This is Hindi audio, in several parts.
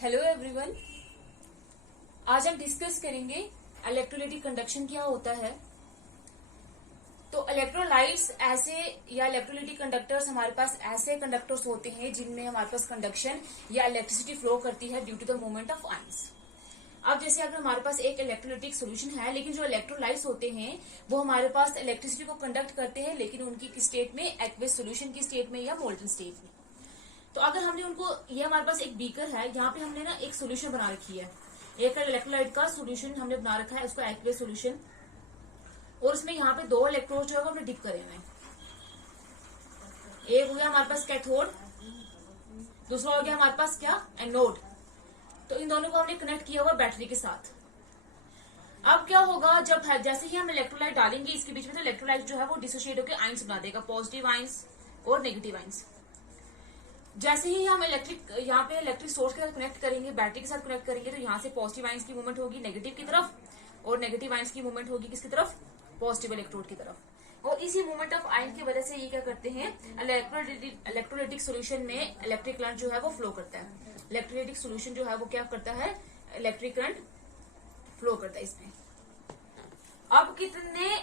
Hello everyone. आज हम डिस्कस करेंगे इलेक्ट्रोलाइटिक कंडक्शन क्या होता है। तो इलेक्ट्रोलाइट्स ऐसे या इलेक्ट्रोलाइटिक कंडक्टर्स हमारे पास ऐसे कंडक्टर्स होते हैं जिनमें हमारे पास कंडक्शन या इलेक्ट्रिसिटी फ्लो करती है due to the movement of ions. अब जैसे अगर हमारे पास एक इलेक्ट्रोलाइटिक सोल्यूशन है, लेकिन जो इलेक्ट्रोलाइट्स होते हैं वो हमारे पास इलेक्ट्रिसिटी को कंडक्ट करते हैं, लेकिन उनकी किस स्टेट में, एक्वस सोल्यूशन की स्टेट में या मोल्टन स्टेट में। तो अगर हमने उनको, ये हमारे पास एक बीकर है, यहाँ पे हमने ना एक सोल्यूशन बना रखी है, एक इलेक्ट्रोलाइट का सोल्यूशन हमने बना रखा है, उसका एक्वस सोल्यूशन, और उसमें यहाँ पे दो इलेक्ट्रोड जो है वो हमने डिप करे हुए हैं। एक हो गया हमारे पास कैथोड, दूसरा हो गया हमारे पास क्या, एनोड। तो इन दोनों को हमने कनेक्ट किया हुआ बैटरी के साथ। अब क्या होगा, जब जैसे ही हम इलेक्ट्रोलाइट डालेंगे इसके बीच में, तो इलेक्ट्रोलाइट जो है वो डिसोशिएट होकर आयंस बना देगा, पॉजिटिव आयंस और नेगेटिव आयंस। जैसे ही हम यहाँ पे इलेक्ट्रिक सोर्स के साथ कनेक्ट करेंगे, बैटरी के साथ कनेक्ट करेंगे, तो यहाँ से पॉजिटिव आयंस की मूवमेंट होगी नेगेटिव की तरफ, और नेगेटिव आयंस की मूवमेंट होगी किसकी तरफ, पॉजिटिव इलेक्ट्रोड की तरफ। और इसी मूवमेंट ऑफ आयन की वजह से ये क्या करते हैं, इलेक्ट्रोलाइटिक सोल्यूशन में इलेक्ट्रिक करंट जो है वो फ्लो करता है। इलेक्ट्रोलाइटिक सोल्यूशन जो है वो क्या करता है, इलेक्ट्रिक करंट फ्लो करता है इसमें। अब कितने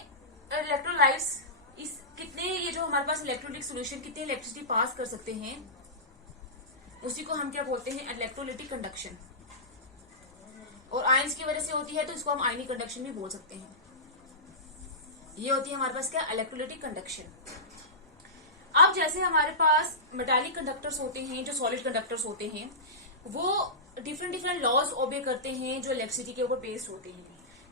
इलेक्ट्रोलाइट्स, कितने ये जो हमारे पास इलेक्ट्रोलाइटिक सोल्यूशन कितने इलेक्ट्रिसिटी पास कर सकते हैं, उसी को हम क्या बोलते हैं, इलेक्ट्रोलाइटिक कंडक्शन। और आयंस की वजह से होती है तो इसको हम आयनिक कंडक्शन भी बोल सकते हैं। ये होती है हमारे पास क्या, इलेक्ट्रोलाइटिक कंडक्शन। अब जैसे हमारे पास मेटालिक कंडक्टर्स होते हैं, जो सॉलिड कंडक्टर्स होते हैं, वो डिफरेंट लॉज ओबे करते हैं जो इलेक्ट्रिसिटी के ऊपर बेस्ड होते हैं।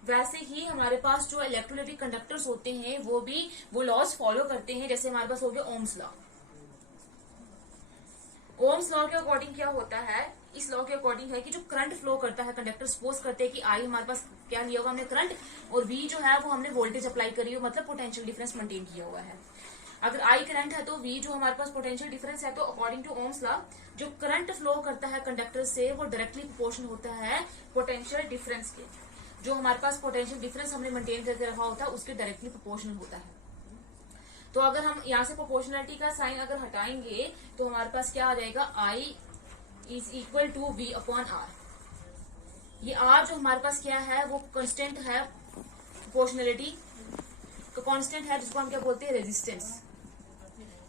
वैसे ही हमारे पास जो इलेक्ट्रोलाइटिक कंडक्टर्स होते हैं वो भी वो लॉज फॉलो करते हैं। जैसे हमारे पास हो गया ओम्स लॉ। ओम्स लॉ के अकॉर्डिंग क्या होता है, इस लॉ के अकॉर्डिंग है कि जो करंट फ्लो करता है, कंडक्टर सपोज करते हैं कि आई हमारे पास क्या लिया हुआ हमने करंट, और वी जो है वो हमने वोल्टेज अप्लाई करी हो, मतलब पोटेंशियल डिफरेंस मेंटेन किया हुआ है। अगर आई करंट है तो वी जो हमारे पास पोटेंशियल डिफरेंस है, तो अकॉर्डिंग टू ओम्स लॉ जो करंट फ्लो करता है कंडक्टर से वो डायरेक्टली प्रोपोर्शनल होता है पोटेंशियल डिफरेंस के। जो हमारे पास पोटेंशियल डिफरेंस हमने मेंटेन करके रखा होता है उसके डायरेक्टली प्रोपोर्शनल होता है। तो अगर हम यहाँ से प्रोपोर्शनलिटी का साइन अगर हटाएंगे तो हमारे पास क्या आ जाएगा, I is equal to V upon R. ये आर जो हमारे पास क्या है वो कांस्टेंट है, प्रोपोर्शनलिटी का कांस्टेंट है, जिसको हम क्या बोलते हैं, रेजिस्टेंस।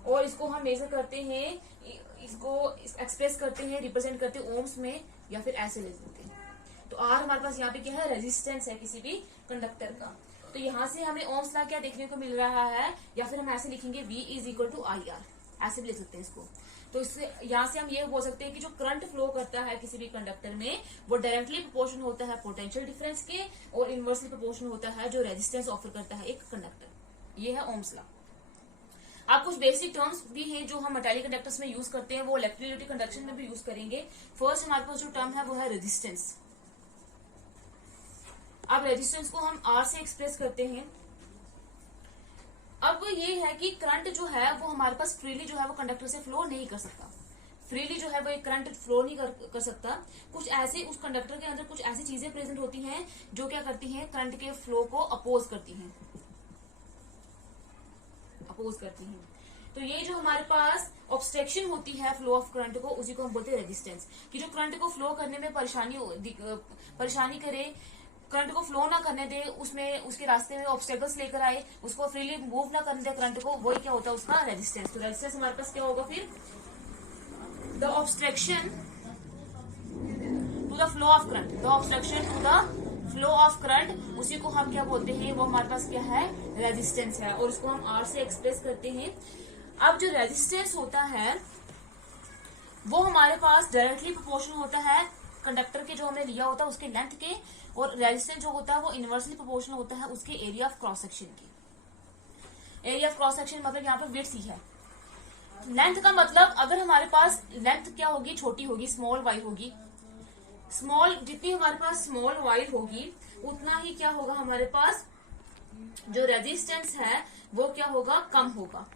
और इसको हम मेजर करते हैं, इसको एक्सप्रेस करते हैं, रिप्रेजेंट करते हैं ओम्स में, या फिर ऐसे ले लेते हैं। तो आर हमारे पास यहाँ पे क्या है, रेजिस्टेंस है किसी भी कंडक्टर का। तो यहाँ से हमें ओम्स लॉ क्या देखने को मिल रहा है, या फिर हम ऐसे लिखेंगे V is equal to I R, ऐसे भी लिख सकते हैं इसको। तो इससे यहाँ से हम ये बोल सकते हैं कि जो करंट फ्लो करता है किसी भी कंडक्टर में वो डायरेक्टली प्रोपोर्शनल होता है पोटेंशियल डिफरेंस के, और इनवर्सली प्रोपोर्शनल होता है जो रेजिस्टेंस ऑफर करता है एक कंडक्टर। ये है ओम्स लॉ। अब कुछ बेसिक टर्म्स भी हैं जो हम मेटालिक कंडक्टर्स में यूज करते हैं, वो इलेक्ट्रोलाइटिक कंडक्शन में भी यूज करेंगे। फर्स्ट हमारे पास जो टर्म है वो है रेजिस्टेंस। अब रेजिस्टेंस को हम आर से एक्सप्रेस करते हैं। अब ये है कि करंट जो है वो हमारे पास फ्रीली जो है वो कंडक्टर से फ्लो नहीं कर सकता। फ्रीली जो है वो एक करंट फ्लो नहीं कर सकता। कुछ ऐसे उस कंडक्टर के अंदर कुछ ऐसी चीजें प्रेजेंट होती हैं जो क्या करती हैं, करंट के फ्लो को अपोज करती हैं। तो ये जो हमारे पास ऑब्स्ट्रक्शन होती है फ्लो ऑफ करंट को, उसी को हम बोलते हैं रेजिस्टेंस। कि जो करंट को फ्लो करने में परेशानी करे, करंट को फ्लो ना करने दे, उसमें उसके रास्ते में ऑब्स्टेकल्स लेकर आए, उसको फ्रीली मूव ना करने दे करंट को, वही क्या होता है उसका रेजिस्टेंस। तो रेजिस्टेंस हमारे पास क्या होगा फिर, the obstruction to the flow of current, the obstruction to the flow of current, उसी को हम क्या बोलते हैं, वो हमारे पास क्या है, रेजिस्टेंस है, और उसको हम आर से एक्सप्रेस करते हैं। अब जो रेजिस्टेंस होता है वो हमारे पास डायरेक्टली प्रोपोर्शनल होता है कंडक्टर के जो हमने लिया होता है उसके लेंथ के, और रेजिस्टेंस जो होता है वो इनवर्सली प्रोपोर्शनल होता है उसके एरिया ऑफ क्रॉस सेक्शन के। एरिया ऑफ क्रॉस सेक्शन मतलब यहाँ पर विड्थ ही है। लेंथ का मतलब अगर हमारे पास लेंथ क्या होगी, छोटी होगी, स्मॉल वाई होगी, स्मॉल जितनी हमारे पास स्मॉल वाई होगी उतना ही क्या होगा, हमारे पास जो रेजिस्टेंस है वो क्या होगा, कम होगा।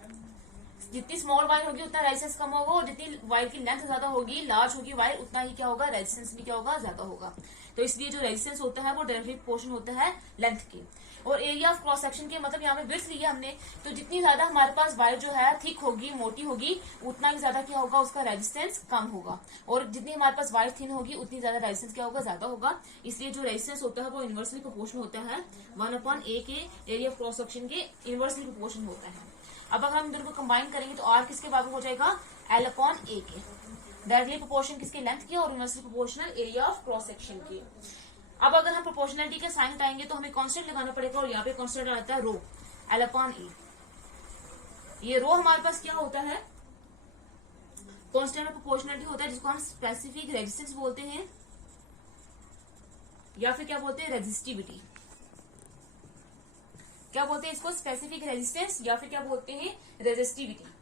जितनी स्मॉल वायर होगी उतना रेजिस्टेंस कम होगा, और जितनी वायर की लेंथ ज्यादा होगी, लार्ज होगी वायर, उतना ही क्या होगा, रेजिस्टेंस भी क्या होगा, ज्यादा होगा। तो इसलिए जो रेजिस्टेंस होता है वो डायरेक्टली प्रोपोर्शनल होता है लेंथ के। और एरिया ऑफ क्रॉस सेक्शन के मतलब यहाँ पे विड्थ लिया हमने, तो जितनी ज्यादा हमारे पास वायर जो है थिक होगी, मोटी होगी, उतना ही ज्यादा क्या होगा, उसका रेजिस्टेंस कम होगा। और जितनी हमारे पास वायर थिन होगी उतनी ज्यादा रेजिस्टेंस क्या होगा, ज्यादा होगा। इसलिए जो रेजिस्टेंस होता है वो इनवर्सली प्रोपोर्शनल होता है 1/a के एरिया ऑफ क्रॉस सेक्शन के इनवर्सली प्रोपोर्शनल होता है। अब अगर हम दोनों को कंबाइन करेंगे तो आर किसके बराबर हो जाएगा, L/a के, डायरेक्टली प्रोपोर्शन किसके, लेंथ के, और inversely proportional area of cross section के। अब अगर हम प्रोपोर्शनलिटी के साइन हटाएंगे तो हमें कांस्टेंट लगाना पड़ेगा, और यहाँ पे कांस्टेंट आता है रो, L/a। ये रो हमारे पास क्या होता है, कांस्टेंट ऑफ प्रोपोर्शनलिटी होता है, जिसको हम स्पेसिफिक रेजिस्टेंस बोलते हैं, या फिर क्या बोलते हैं, रेजिस्टिविटी। क्या बोलते हैं इसको, स्पेसिफिक रेजिस्टेंस, या फिर क्या बोलते हैं, रेजिस्टिविटी।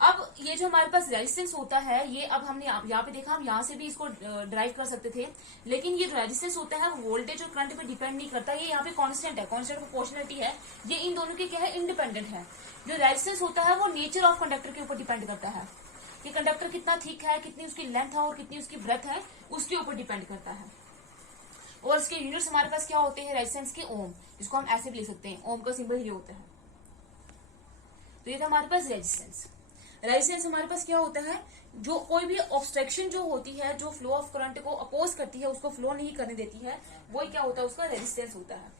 अब ये जो हमारे पास रेजिस्टेंस होता है, ये अब हमने यहाँ पे देखा, हम यहाँ से भी इसको ड्राइव कर सकते थे, लेकिन ये रेजिस्टेंस होता है वो वोल्टेज और करंट पे डिपेंड नहीं करता, ये यहाँ पे कांस्टेंट है, कांस्टेंट प्रोपोर्शनलिटी है, ये इन दोनों के क्या है, इंडिपेंडेंट है। जो रेजिस्टेंस होता है वो नेचर ऑफ कंडक्टर के ऊपर डिपेंड करता है, कि कंडक्टर कितना थिक है, कितनी उसकी लेंथ है और कितनी उसकी ब्रेथ है, उसके ऊपर डिपेंड करता है। और इसके यूनिट्स हमारे पास क्या होते हैं, रेजिस्टेंस के ओम, इसको हम ऐसे भी लिख सकते हैं, ओम का सिंबल ये होता है। तो ये था हमारे पास रेजिस्टेंस। रेजिस्टेंस हमारे पास क्या होता है, जो कोई भी ऑब्स्ट्रक्शन जो होती है, जो फ्लो ऑफ करंट को अपोज करती है, उसको फ्लो नहीं करने देती है, वो क्या होता है, उसका रेजिस्टेंस होता है।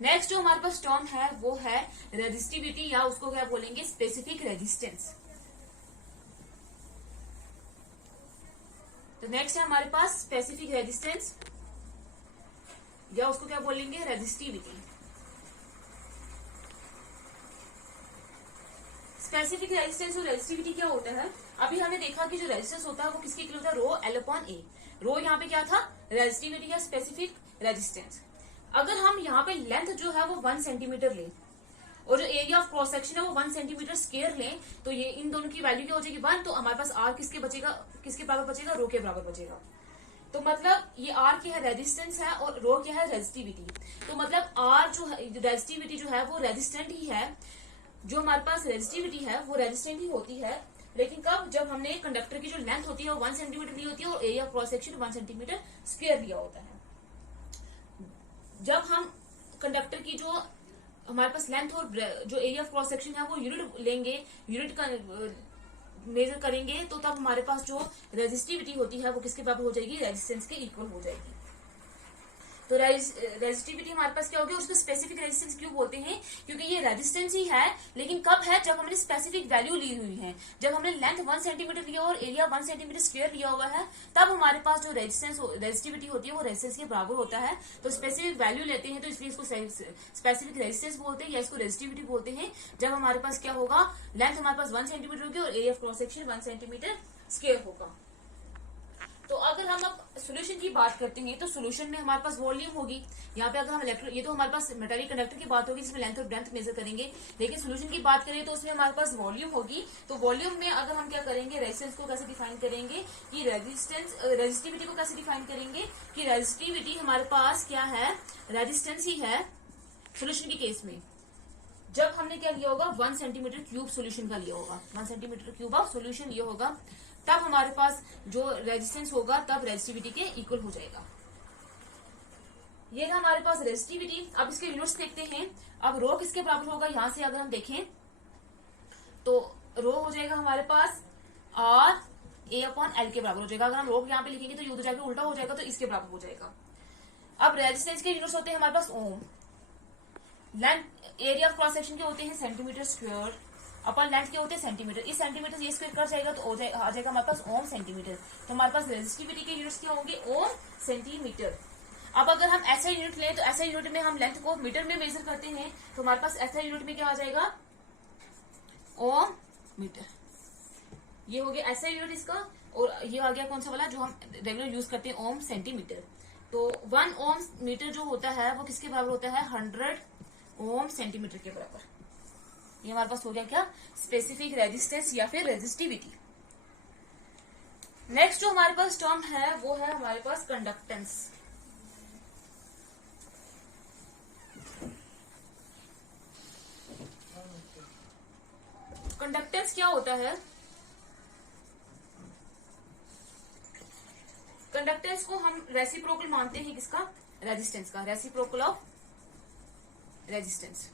नेक्स्ट जो हमारे पास टर्म है वो है रेजिस्टिविटी, या उसको क्या बोलेंगे, स्पेसिफिक रेजिस्टेंस। तो नेक्स्ट है हमारे पास स्पेसिफिक रेजिस्टेंस, या उसको क्या बोलेंगे, रेजिस्टिविटी। स्पेसिफिक रेजिस्टेंस और रेजिस्टिविटी क्या होता है, अभी हमने देखा कि जो रेजिस्टेंस होता है वो किसके इक्वल होता है, रो L/a। रो यहाँ पे क्या था, रेजिस्टिविटी या स्पेसिफिक रेजिस्टेंस। अगर हम यहाँ पे लेंथ जो है वो 1 सेंटीमीटर लें, और जो एरिया ऑफ क्रॉस सेक्शन है वो 1 सेंटीमीटर स्क्वायर लें, तो ये इन दोनों की वैल्यू क्या हो जाएगी, 1। तो हमारे पास आर किसके बचेगा, किसके बराबर बचेगा, रो के बराबर बचेगा। तो मतलब ये आर क्या है, रेजिस्टेंस है, और रो क्या है, रेजिस्टिविटी। तो मतलब आर जो है, रेजिस्टिविटी जो है वो रेजिस्टेंट ही है, जो हमारे पास रेजिस्टिविटी है वो रेजिस्टेंट ही होती है, लेकिन कब, जब हमने कंडक्टर की जो लेंथ होती है वो 1 सेंटीमीटर ली होती है, और area cross section 1 centimetre square लिया होता है। जब हम कंडक्टर की जो हमारे पास लेंथ और जो एरिया ऑफ क्रॉस सेक्शन है वो यूनिट लेंगे, यूनिट का मेजर करेंगे, तो तब हमारे पास जो रेजिस्टिविटी होती है वो किसके बराबर हो जाएगी, रेजिस्टेंस के इक्वल हो जाएगी। तो रेजिस्टिविटी हमारे पास क्या होगी, उसको स्पेसिफिक रेजिस्टेंस क्यों बोलते हैं, क्योंकि ये रेजिस्टेंस ही है, लेकिन कब है, जब हमने स्पेसिफिक वैल्यू ली हुई है, जब हमने लेंथ 1 सेंटीमीटर लिया और एरिया 1 सेंटीमीटर स्क्वायर लिया हुआ है, तब हमारे पास जो रेजिस्टिविटी होती है वो रेजिस्टेंस के बराबर होता है। तो स्पेसिफिक वैल्यू लेते हैं, तो इसलिए इसको स्पेसिफिक रेजिस्टेंस बोलते हैं, या इसको रेजिस्टिविटी बोलते हैं, जब हमारे पास क्या होगा, लेंथ हमारे पास 1 सेंटीमीटर होगी और area of cross section 1 centimetre square होगा। तो अगर हम अब सॉल्यूशन की बात करते हैं, तो सॉल्यूशन में हमारे पास वॉल्यूम होगी। यहाँ पे अगर हम ये तो हमारे पास मेटालिक कंडक्टर की बात होगी जिसमें लेंथ और ब्रेथ मेजर करेंगे, लेकिन सॉल्यूशन की बात करें तो उसमें हमारे पास वॉल्यूम होगी। तो वॉल्यूम में अगर हम क्या करेंगे, रेजिस्टेंस को कैसे डिफाइन करेंगे, कि रेजिस्टिविटी को कैसे डिफाइन करेंगे, कि रेजिस्टिविटी हमारे पास क्या है, रेजिस्टेंस ही है सोल्यूशन के केस में। जब हमने क्या लिया होगा, 1 सेंटीमीटर क्यूब सोल्यूशन का लिया होगा, 1 सेंटीमीटर क्यूब ऑफ सोल्यूशन ये होगा, तब हमारे पास जो रेजिस्टेंस होगा तब रेजिस्टिविटी के इक्वल हो जाएगा। ये था हमारे पास रेजिस्टिविटी। अब इसके यूनिट्स देखते हैं। अब रो किसके बराबर होगा, यहां से अगर हम देखें तो रो हो जाएगा हमारे पास R/A/L के बराबर हो जाएगा। अगर हम रो यहाँ पे लिखेंगे तो ये हो जाएगा, उल्टा हो जाएगा, तो इसके बराबर हो जाएगा। अब रेजिस्टेंस के यूनिट्स होते हैं हमारे पास ohm, length area of cross section के होते हैं सेंटीमीटर स्क्वायर, अपन लेंथ के होते हैं सेंटीमीटर। इस सेंटीमीटर ये स्क्वायर कर जाएगा तो आ जाएगा हमारे पास ओम सेंटीमीटर। तो हमारे पास रेजिस्टिविटी के यूनिट्स क्या होंगे, ओम सेंटीमीटर। अब अगर हम ऐसा यूनिट लें तो ऐसा यूनिट में हम लेंथ को मीटर में मेजर करते हैं, तो हमारे पास ऐसा यूनिट में क्या आ जाएगा, ओम मीटर। ये हो गया ऐसा यूनिट इसका, और ये आ गया कौन सा वाला जो हम रेगुलर यूज करते हैं, ओम सेंटीमीटर। तो 1 ओम मीटर जो होता है वो किसके बराबर होता है, 100 ओम सेंटीमीटर के बराबर। ये हमारे पास हो गया क्या, स्पेसिफिक रेजिस्टेंस या फिर रेजिस्टिविटी। नेक्स्ट जो हमारे पास टर्म है वो है हमारे पास कंडक्टेंस। कंडक्टेंस क्या होता है? कंडक्टेंस को हम रेसिप्रोकल मानते हैं किसका? रेजिस्टेंस का। Reciprocal of resistance.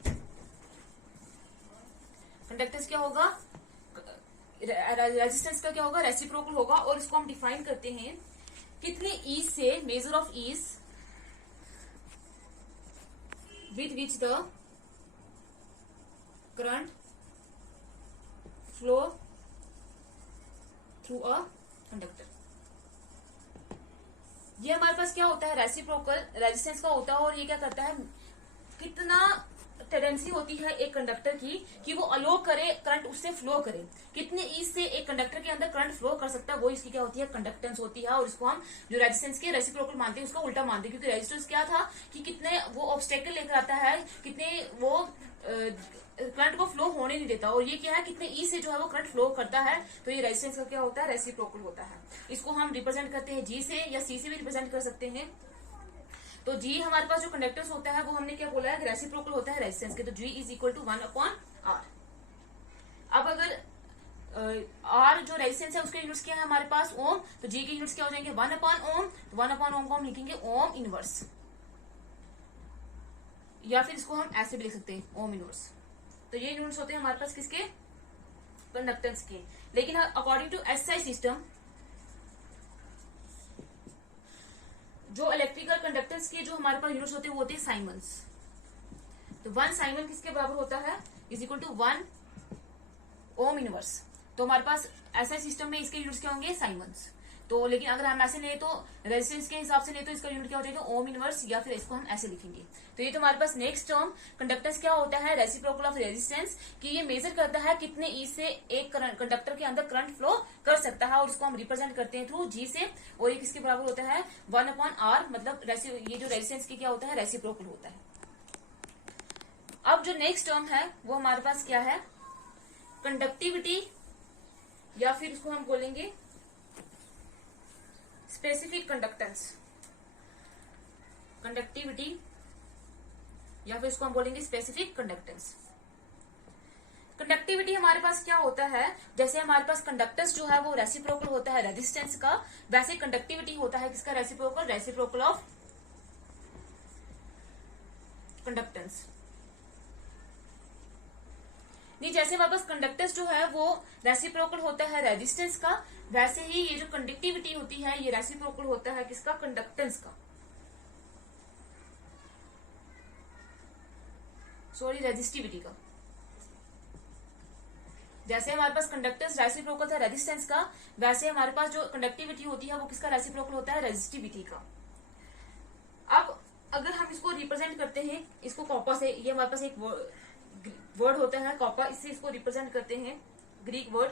कंडक्टेंस क्या होगा? रेजिस्टेंस का क्या होगा? रेसिप्रोकल होगा। और इसको हम डिफाइन करते हैं कितने ईज से, measure of ease with which the current flow through a conductor। ये हमारे पास क्या होता है? रेसिप्रोकल रेजिस्टेंस का होता है। और ये क्या करता है? कितना टेंडेंसी होती है एक कंडक्टर की कि वो अलो करे करंट उससे फ्लो करे, कितने ईज से एक कंडक्टर के अंदर करंट फ्लो कर सकता है, वो इसकी क्या होती है? कंडक्टेंस होती है। और इसको हम जो रेजिस्टेंस के रेसिप्रोकल मानते हैं उसका उल्टा मानते हैं, क्योंकि रेजिस्टेंस क्या था कि कितने वो ऑब्स्टेकल लेकर आता है, कितने वो करंट को फ्लो होने नहीं देता। और ये क्या है? कितने ई से जो है वो करंट फ्लो करता है। तो ये रेजिस्टेंस का क्या होता है? रेसिप्रोकल होता है। इसको हम रिप्रेजेंट करते हैं जी से, या सी से भी रिप्रेजेंट कर सकते हैं। तो जी हमारे पास जो कंडक्टेंस होता है वो हमने क्या बोला है? रेसिप्रोकल होता है रेजिस्टेंस के। तो जी इज इक्वल टू 1/R। अब अगर आर जो रेजिस्टेंस है उसके यूनिट्स क्या है हमारे पास? ओम। तो जी के यूनिट्स क्या हो जाएंगे? 1/ओम। तो 1/ओम को हम लिखेंगे ओम इनवर्स, या फिर इसको हम ऐसे भी लिख सकते हैं ओम इनवर्स। तो ये यूनिट्स होते हैं हमारे पास किसके? कंडक्टेंस के। लेकिन अकॉर्डिंग टू एसआई सिस्टम जो इलेक्ट्रिकल कंडक्टेंस के जो हमारे पास यूनिट्स होते हैं वो होते हैं साइमन्स। तो 1 साइमन किसके बराबर होता है? Is equal to 1 ohm inverse. तो हमारे पास ऐसा सिस्टम में इसके यूनिट्स क्या होंगे? साइमन्स। तो लेकिन अगर हम ऐसे नहीं तो रेजिस्टेंस के हिसाब से नहीं तो इसका यूनिट क्या हो जाएगा? ओम इनवर्स, या फिर इसको हम ऐसे लिखेंगे। तो ये तो हमारे पास नेक्स्ट टर्म कंडक्टेंस क्या होता है? रेसिप्रोकल ऑफ रेजिस्टेंस, कि ये मेजर करता है कितने ई से एक कंडक्टर के अंदर करंट फ्लो कर सकता है। और उसको हम रिप्रेजेंट करते हैं थ्रू जी से। और ये किसके बराबर होता है? 1/R। मतलब ये जो रेजिस्टेंस की क्या होता है? रेसिप्रोकल होता है। अब जो नेक्स्ट टर्म है वो हमारे पास क्या है? कंडक्टिविटी, या फिर इसको हम बोलेंगे स्पेसिफिक कंडक्टेंस। कंडक्टिविटी, या फिर इसको हम बोलेंगे स्पेसिफिक कंडक्टेंस। कंडक्टिविटी हमारे पास क्या होता है? जैसे हमारे पास कंडक्टेंस जो है वो रेसिप्रोकल होता है रेजिस्टेंस का, वैसे कंडक्टिविटी होता है किसका? रेसिप्रोकल। Reciprocal of conductance. नहीं, जैसे हमारे पास कंडक्टेंस जो है वो रेसिप्रोकल होता है रेजिस्टेंस का, वैसे ही ये जो कंडक्टिविटी होती है ये रेसिप्रोकल होता है किसका? कंडक्टेंस का। सॉरी, रेजिस्टिविटी का। जैसे हमारे पास कंडक्टेंस रेसिप्रोकल था रेजिस्टेंस का, वैसे हमारे पास जो कंडक्टिविटी होती है वो किसका? रेसिप्रोकल होता है रेजिस्टिविटी का। अब अगर हम इसको रिप्रेजेंट करते हैं इसको कॉपर से, ये हमारे पास एक वर्ड होता है कॉपर, इससे इसको रिप्रेजेंट करते हैं, ग्रीक वर्ड।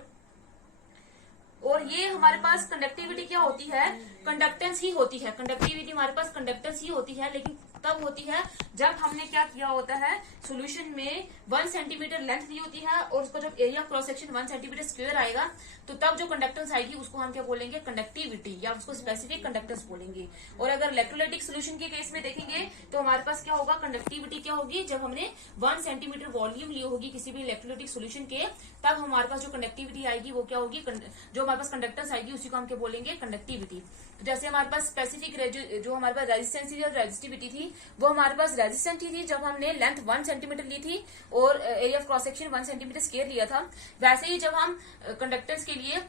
और ये हमारे पास कंडक्टिविटी क्या होती है? कंडक्टेंस ही होती है। कंडक्टिविटी हमारे पास कंडक्टेंस ही होती है, लेकिन तब होती है जब हमने क्या किया होता है? सॉल्यूशन में 1 सेंटीमीटर लेंथ ली होती है, और उसका जब area cross section 1 centimetre square आएगा, तो तब जो कंडक्टेंस आएगी उसको हम क्या बोलेंगे? कंडक्टिविटी, या उसको स्पेसिफिक कंडक्टेंस बोलेंगे। और अगर इलेक्ट्रोलाइटिक सोल्यूशन के केस में देखेंगे तो हमारे पास क्या होगा? कंडक्टिविटी क्या होगी? जब हमने 1 सेंटीमीटर वॉल्यूम ली होगी किसी भी इलेक्ट्रोलाइटिक सोल्यूशन के, तब हमारे पास जो कंडक्टिविटी आएगी वो क्या होगी? जो हमारे पास कंडक्टेंस आएगी उसी को हम क्या बोलेंगे? कंडक्टिविटी। तो जैसे हमारे पास स्पेसिफिक जो हमारे पास रेजिस्टेंस थी और रेजिस्टिविटी थी, वो हमारे पास रेजिस्टेंट थी जब हमने लेंथ 1 सेंटीमीटर ली थी और area of cross section 1 centimetre square लिया था। वैसे ही जब हम कंडक्टेंस के लिए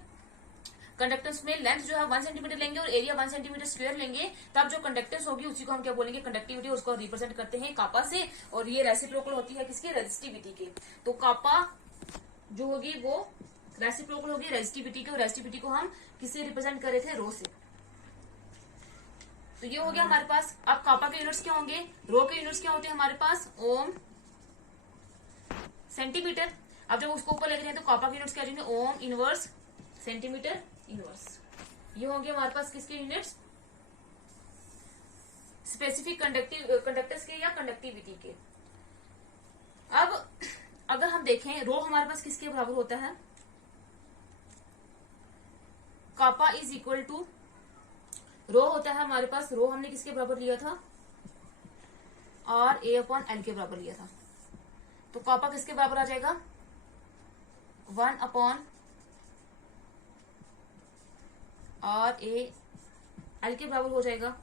कंडक्टेंस में लेंथ जो है 1 सेंटीमीटर लेंगे और एरिया 1 सेंटीमीटर स्क्वायर लेंगे, तब जो कंडक्टेंस होगी उसी को हम क्या बोलेंगे? कंडक्टिविटी। उसको रिप्रेजेंट करते हैं कापा से, और ये रेसिप्रोकल होती है किसकी? रेजिस्टिविटी की। तो कापा जो होगी वो रेसिप्रोकल होगी रेजिस्टिविटी की, और रेजिस्टिविटी को हम किससे रिप्रेजेंट कर रहे थे? रो से। तो ये हो गया हमारे पास। अब कापा के यूनिट्स क्या होंगे? रो के यूनिट्स क्या होते हैं हमारे पास? ओम सेंटीमीटर। अब जब उसको ऊपर लेके जाए तो कापा के यूनिट्स क्या होंगे? Ohm inverse centimetre inverse. ये होंगे हमारे पास किसके यूनिट्स? स्पेसिफिक कंडक्टेंस के या कंडक्टिविटी के। अब अगर हम देखें रो हमारे पास किसके बराबर होता है? कापा इज इक्वल टू रो होता है हमारे पास। रो हमने किसके बराबर लिया था? R A/L के बराबर लिया था। तो कापा किसके बराबर आ जाएगा? 1/RA L के बराबर हो जाएगा।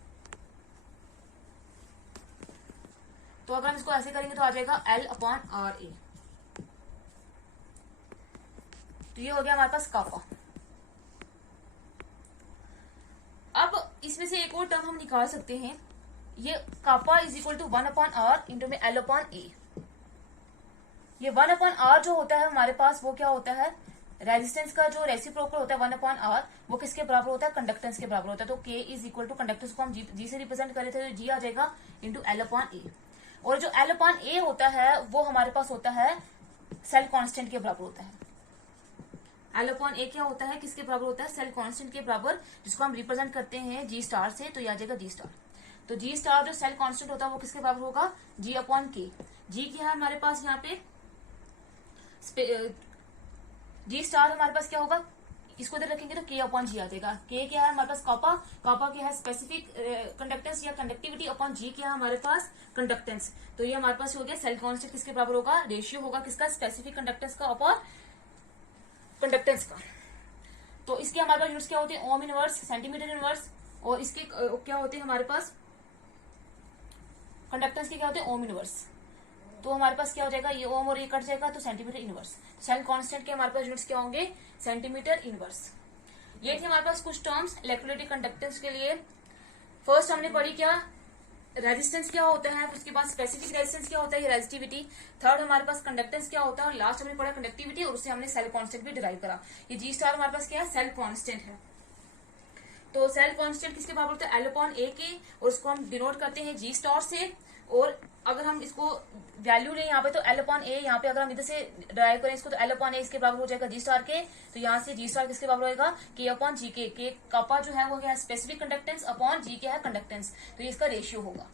तो अगर हम इसको ऐसे करेंगे तो आ जाएगा L/RA। तो ये हो गया हमारे पास कापा। अब इसमें से एक और टर्म हम निकाल सकते हैं, ये kappa is equal to 1/R into में L/A। ये 1/R जो होता है हमारे पास वो क्या होता है, रेजिस्टेंस का जो रेसिप्रोकल होता है 1/R वो किसके बराबर होता है, कंडक्टेंस के बराबर होता है। तो K is equal to conductance को हम G से रिप्रेजेंट करे थे, तो G आ जाएगा इंटू L/A। और जो L/A होता है वो हमारे पास होता है सेल कांस्टेंट के बराबर होता है। L/A क्या होता है, किसके बराबर होता है, सेल कांस्टेंट के बराबर, जिसको हम रिप्रेजेंट करते हैं G स्टार से, तो ये आ जाएगा G स्टार। तो G स्टार जो सेल कांस्टेंट होता है वो किसके बराबर होगा, G/K। G क्या है हमारे पास यहाँ पे, G स्टार हमारे पास क्या होगा, इसको इधर रखेंगे तो K/G आ जाएगा। K क्या है हमारे पास, कापा, कापा क्या है स्पेसिफिक कंडक्टेंस या कंडक्टिविटी, अपॉन G क्या है हमारे पास, कंडक्टेंस। तो ये हमारे पास हो गया सेल कांस्टेंट किसके बराबर होगा, रेशियो होगा किसका, स्पेसिफिक कंडक्टेंस का अपॉन कंडक्टेंस का। तो इसके हमारे पास यूनिट्स क्या होते हैं, ओम इनवर्स, सेंटीमीटर इनवर्स, और इसके क्या होते हैं हमारे पास, कंडक्टेंस के क्या होते हैं, ओम इनवर्स। तो हमारे पास क्या हो जाएगा, ये ओम और ये कट जाएगा तो सेंटीमीटर इनवर्स। सेल कांस्टेंट के हमारे पास यूनिट्स क्या होंगे, सेंटीमीटर इनवर्स। ये थे हमारे पास कुछ टर्म्स इलेक्ट्रोलाइटिक कंडक्टेंस के लिए। फर्स्ट हमने पढ़ी क्या, रेजिस्टेंस क्या होता है, उसके बाद स्पेसिफिक रेजिस्टेंस क्या होता है, ये रेजिस्टिविटी। थर्ड हमारे पास कंडक्टेंस क्या होता है, और लास्ट हमने पढ़ा कंडक्टिविटी, और उससे हमने सेल कांस्टेंट भी डिराइव करा। ये G स्टार हमारे पास क्या है, सेल कांस्टेंट है। तो सेल कांस्टेंट किसके बराबर होता है, L/A के, और उसको हम डिनोट करते हैं G स्टार से। और अगर हम इसको वैल्यू लें यहाँ पे तो L/A, यहाँ पे अगर हम इधर से ड्राइव करें इसको तो L/A इसके बराबर हो जाएगा G स्टार के। तो यहाँ से G स्टार किसके बराबर होगा, K/G के। कापा जो है वो क्या है, स्पेसिफिक कंडक्टेंस, अपॉन G क्या है, कंडक्टेंस। तो ये इसका रेशियो होगा।